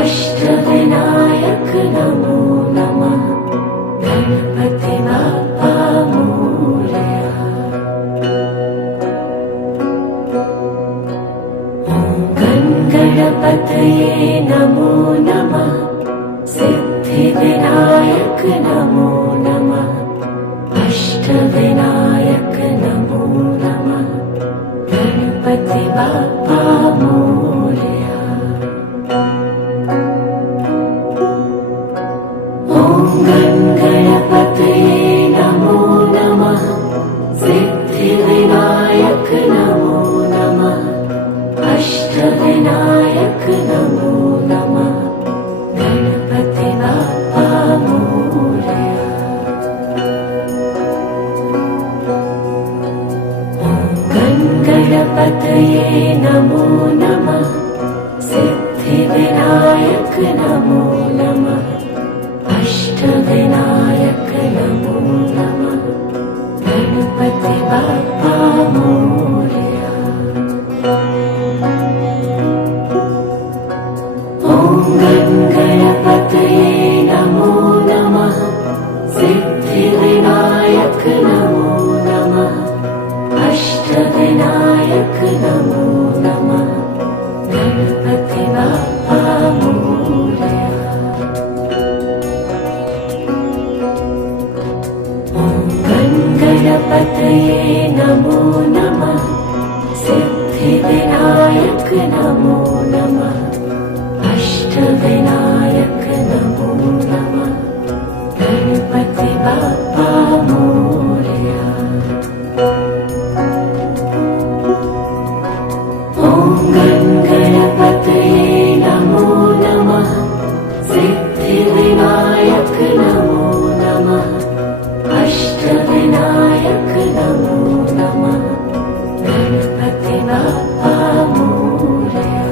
अष्टविनायक नमो नमः गणपति बाप्पा मोरया। ॐ गणपतये नमो नमः सिद्धिविनायक नमो नमः अष्टविनायक नमो नमः गणपति बाप्पा मोरया। ॐ गणपतये नमो नमः सिद्धिविनायक नमो नमः अष्टविनायक नमो नमः गणपति बाप्पा मोरया। गणपतये नमो नमः सिद्धिविनायक नमो नमः अष्टविनायक नमो नमः गणपति बाप्पा मोरया। ॐ गणपतये नमो नमः सिद्धिविनायक नमो नमः अष्टविनायक नमो नमः गणपति बाप्पा मोरया। ॐ गणपतये नमो नमः सिद्धिविनायक नमो नमः अष्टविनायक नमो नमः गणपति बाप्पा मोरया। ॐ गणपतये नमो नमः सिद्धिविनायक नमो नमः अष्टविनायक नमो नमः गणपति बाप्पा मोरया।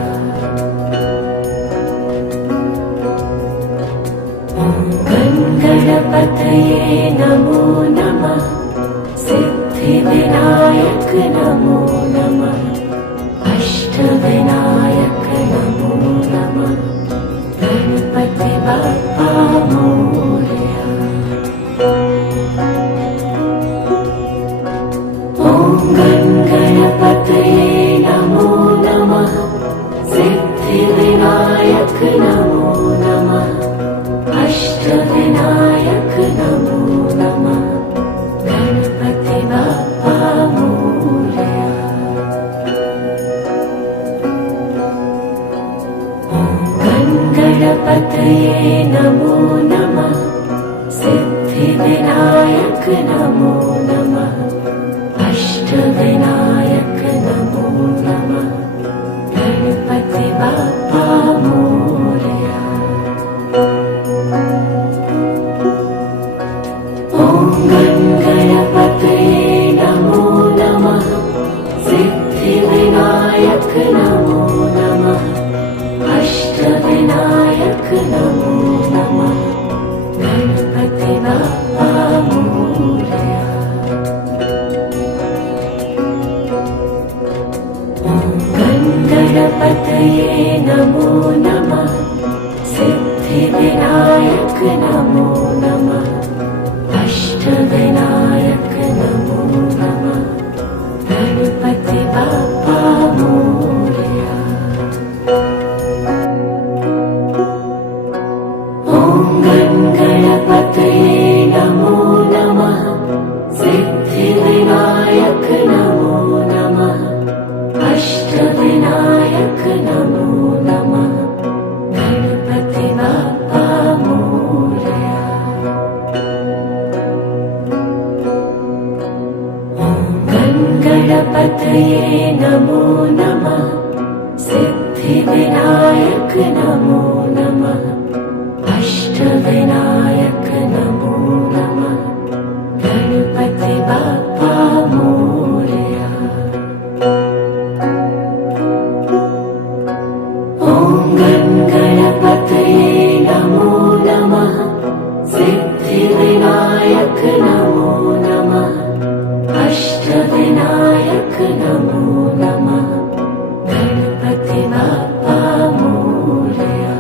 ॐ गणपतये नमो नमः सिद्धिविनायक नमो नमः अष्टविनायक नमो नमः गणपति बाप्पा मोरया। ॐ गणपतये नमो नमः सिद्धिविनायक नमो नमः अष्टविनायक नमो नमः गणपति बाप्पा मोरया। गणपतये नमो नमः सिद्धिविनायक नमो नमः अष्टविनायक नमो नमः गणपति बाप्पा मोरया। ॐ गणपतये नमो नमः सिद्धिविनायक नमो नमः अष्टविनायक नमो नमः गणपति बाप्पा मोरया। ॐ गणपतये नमो नमः सिद्धिविनायक नमो नमः अष्टविनायक नमो नमः गणपति बाप्पा मोरया। ॐ गणपतये नमो नमः सिद्धिविनायक नमो नमः अष्टविनायक नमो नमः गणपति बाप्पा मोरया। गणपतये नमो नमः सिद्धिविनायक नमो नमः अष्ट अष्टविनायक नमो नमः गणपति बाप्पा मोरया। ॐ गणपतये नमो नमः सिद्धिविनायक नमो नमः अष्टविनायक नमो नमः गणपति बाप्पा मोरया।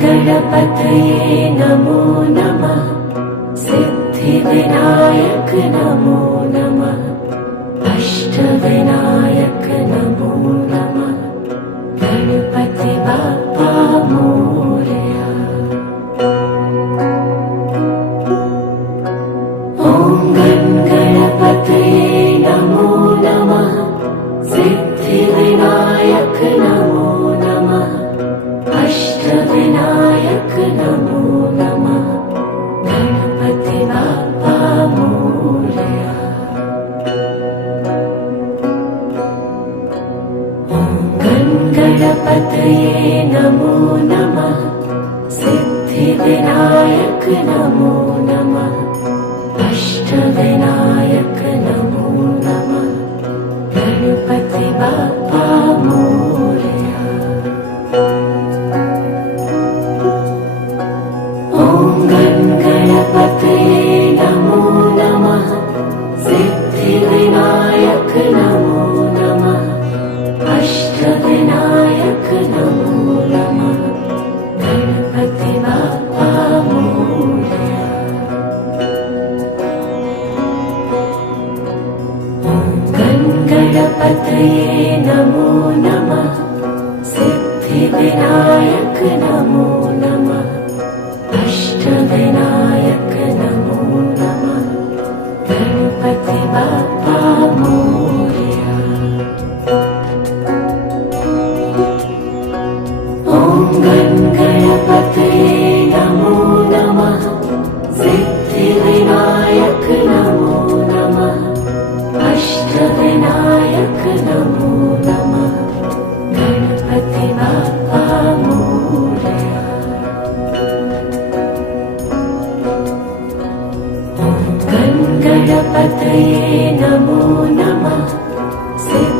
गणपतये नमो नमः सिद्धिविनायक नमो नमः अष्टविनायक नमो नमः गणपति बाप्पा मोरया। ॐ गणपतये नमो नमः सिद्धिविनायक नमो नमः अष्टविनायक नमो नमः गणपति बाप्पा मोरया। गणपतये नमो नमः सिद्धिविनायक नमो नमः अष्टविनायक नमो नमः गणपति बाप्पा मोरया। ॐ गणपतये नमो नमः सिद्धिविनायक नमो नमः अष्टविनायक नमो नमः गणपति बाप्पा मोरया। ॐ गणपतये नमो नमः सिद्धिविनायक नमो नमः अष्टविनायक नमो नमः गणपति बाप्पा मोरया। ॐ गणपतये नमो नमः सिद्धिविनायक नमो नमः अष्टविनायक नमो नमः गणपति बाप्पा मोरया। ॐ गणपतये नमो नमः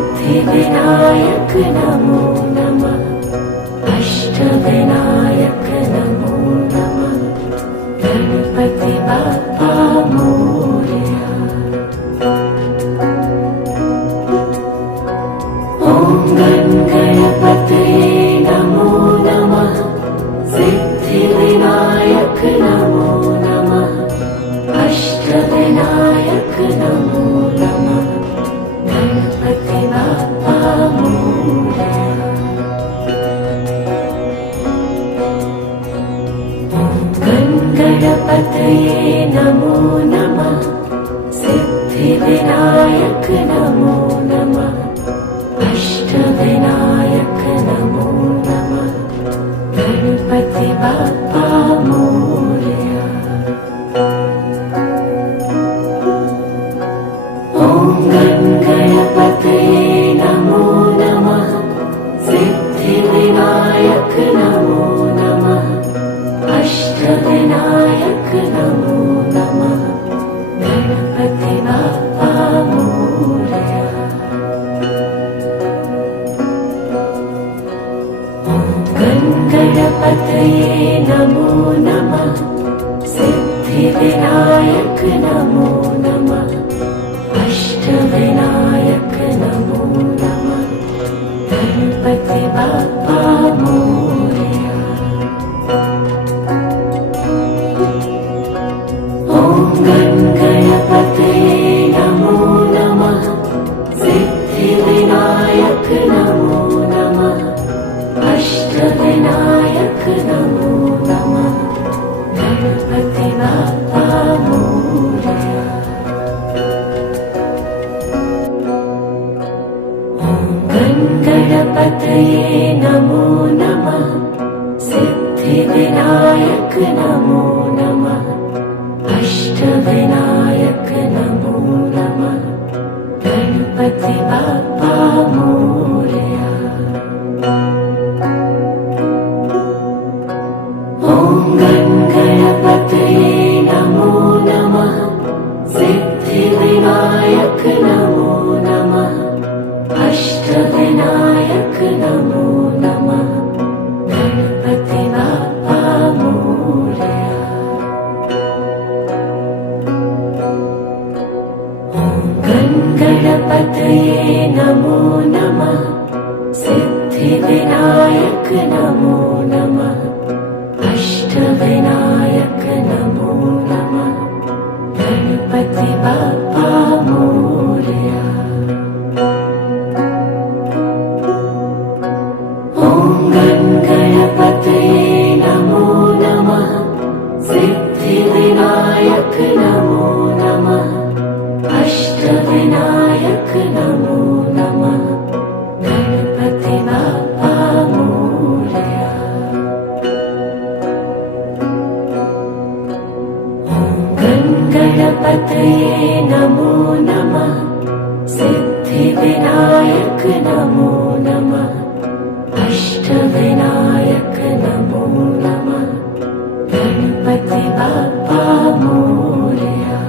सिद्धिविनायक नमो नमः अष्टविनायक नमो नमः गणपति बाप्पा मोरया। ॐ गणपतये नमो नमः सिद्धिविनायक नमो नमः अष्टविनायक नमो नमः गणपति बाप्पा मोरया। गणपतये नमो नमः सिद्धिविनायक नमो नमः अष्टविनायक नमो नमः गणपति बाप्पा मोरया। ॐ गणपतये नमो नमः सिद्धिविनायक नमो नमः अष्टविनायक नमो नमः गणपति बाप्पा मोरया। ॐ गणपतये नमो नमः सिद्धिविनायक नमो नमः अष्टविनायक नमो नमः गणपति बाप्पा मोरया। ॐ गणपतये नमो नमः सिद्धिविनायक नमो नमः अष्टविनायक नमो नमः गणपति बाप्पा मोरया। ॐ गणपतये नमो नमः सिद्धिविनायक नमो नमः अष्टविनायक नमो नमः गणपति बाप्पा मोरया। ॐ नमो नमः सिद्धिविनायक नमो नमः अष्टविनायक नमो नमः गणपति बाप्पा मोरया। ॐ गणपतये नमो नमः सिद्धिविनायक नमो नमः अष्टविनायक नमो नमः गणपति बाप्पा मोरया। गणपतये नमो नमः सिद्धिविनायक नमो नमः अष्टविनायक नमो नमः गणपति बाप्पा मोरया।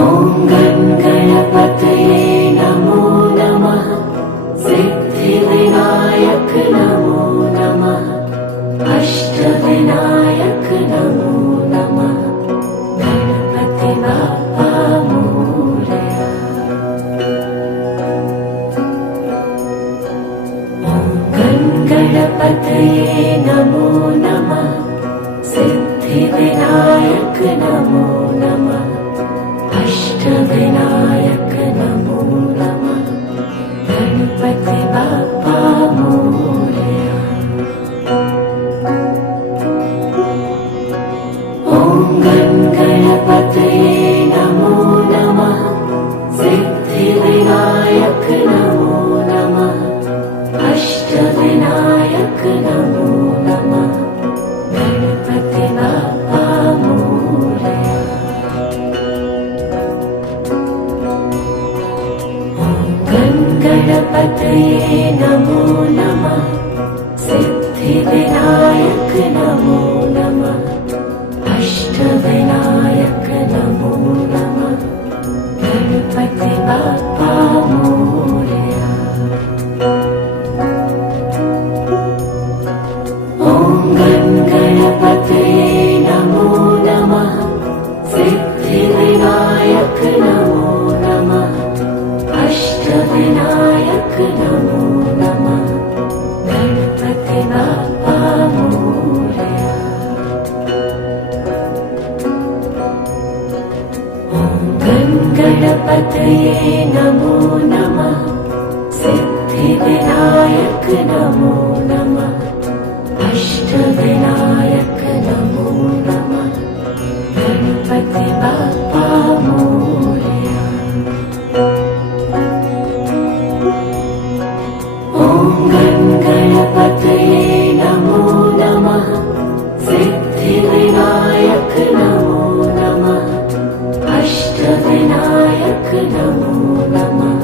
ॐ गणपतये नमो नमः सिद्धिविनायक नमो नमः अष्टविनायक नमो नमः गणपति बाप्पा मोरया। गणपतये नमो नमः सिद्धिविनायक नमो नमः अष्टविनायक नमो नमः गणपति बाप्पा मोरया। ॐ गणपतये नमो नमः सिद्धिविनायक नमो नमः अष्टविनायक नमो नमः गणपति बाप्पा मोरया। गणपतये नमो नमः सिद्धिविनायक नमो नमः अष्टविनायक नमो नमः गणपति बाप्पा मोरया। ॐ गणपतये नमो नमः सिद्धिविनायक नमो नमः अष्टविनायक नमो नमः गणपति बाप्पा मोरया। गणपतये नमो नमः सिद्धिविनायक नमो नमः अष्टविनायक नमो नमः गणपति बाप्पा मोरया। ॐ गणपतये नमो नमः सिद्धिविनायक नमो नमः अष्टविनायक नमो नमः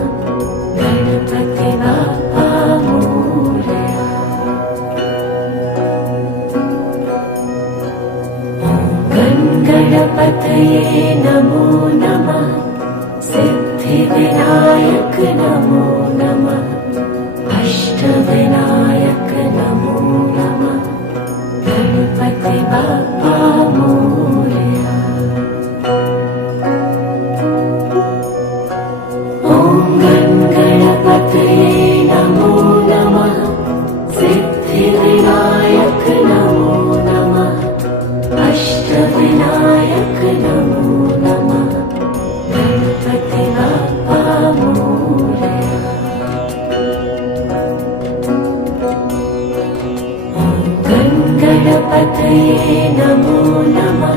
गणपति बाप्पा मोरया। गणपतये नमो नमः सिद्धिविनायक नमो नमः अष्टविनायक नमो नमः गणपति बाप्पा मोरया। ॐ गणपतये नमो नमः सिद्धिविनायक नमो नमः अष्टविनायक नमो नमः गणपति बाप्पा मोरया। गणपतये नमो नमः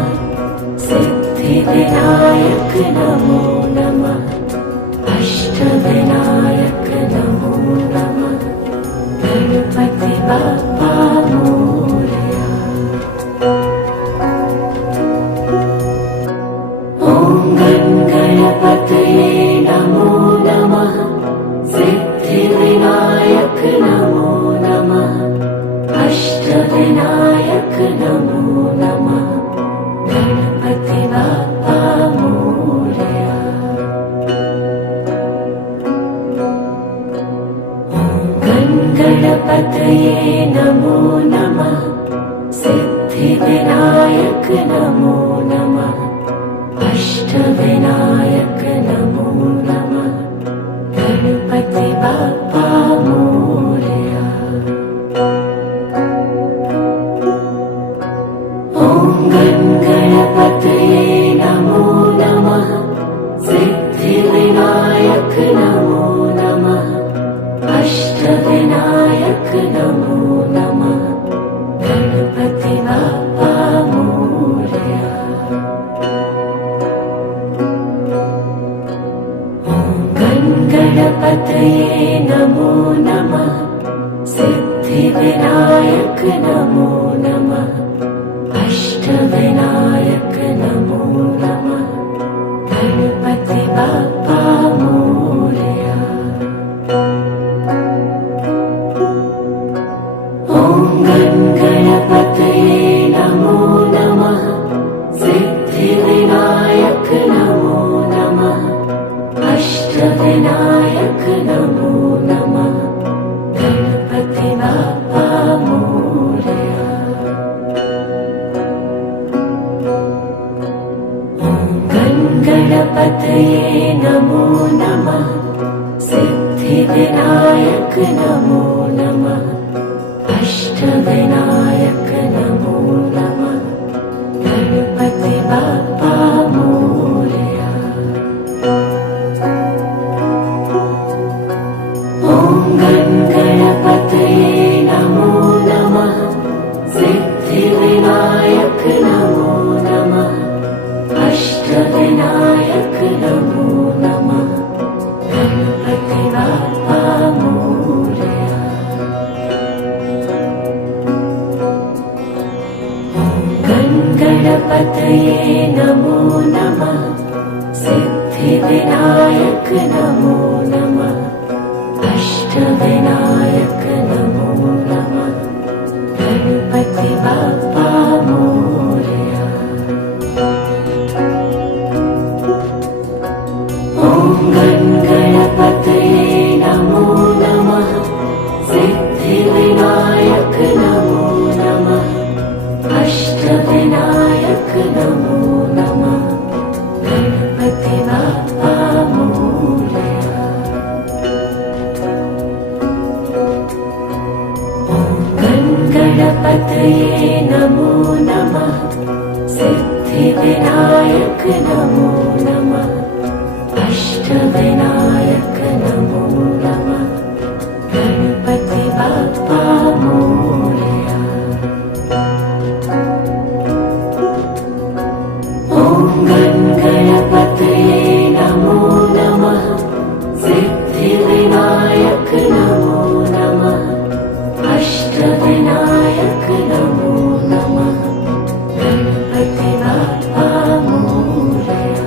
सिद्धिविनायक नमो नमः अष्टविनायक नमो नमः गणपति बाप्पा मोरया। ॐ गणपतये नमो नमः सिद्धिविनायक नमो नमः अष्टविनायक नमो नमः गणपति बाप्पा मोरया। गणपतये नमो नमः सिद्धिविनायक नमो नमः अष्टविनायक गणपतये नमो नमः सिद्धिविनायक नमो नमः अष्टविनायक नमो नमः गणपति बाप्पा मोरया। ॐ गणपतये नमो नमः सिद्धिविनायक नमो नमः अष्टविनायक नमो नमः गणपति बाप्पा मोरया। ॐ गणपतये नमो नमः सिद्धिविनायक नमो नमः अष्टविनायक नमो नमः गणपति बाप्पा मोरया। ॐ गणपतये नमो नमः सिद्धिविनायक नमो नमः अष्टविनायक नमो नमः गणपति बाप्पा मोरया। गणपतये नमो नमः सिद्धिविनायक नमो नमः अष्टविनायक नमो नमः गणपति बाप्पा मोरया। ॐ गणपतये नमो नमः सिद्धिविनायक नमो नमः अष्टविनायक नमो नमः गणपति बाप्पा मोरया। ॐ गणपतये नमो नमः सिद्धिविनायक नमो नमः अष्टविनायक नमो नमः गणपति बाप्पा मोरया। ॐ गणपतये नमो नमः सिद्धिविनायक नमो नमः अष्टविनायक नमो नमः गणपति बाप्पा मोरया।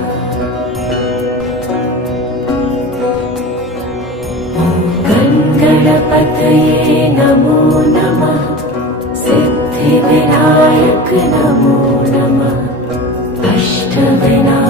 गणपतये नमो नमः सिद्धिविनायक नमो नमः अष्टविनायक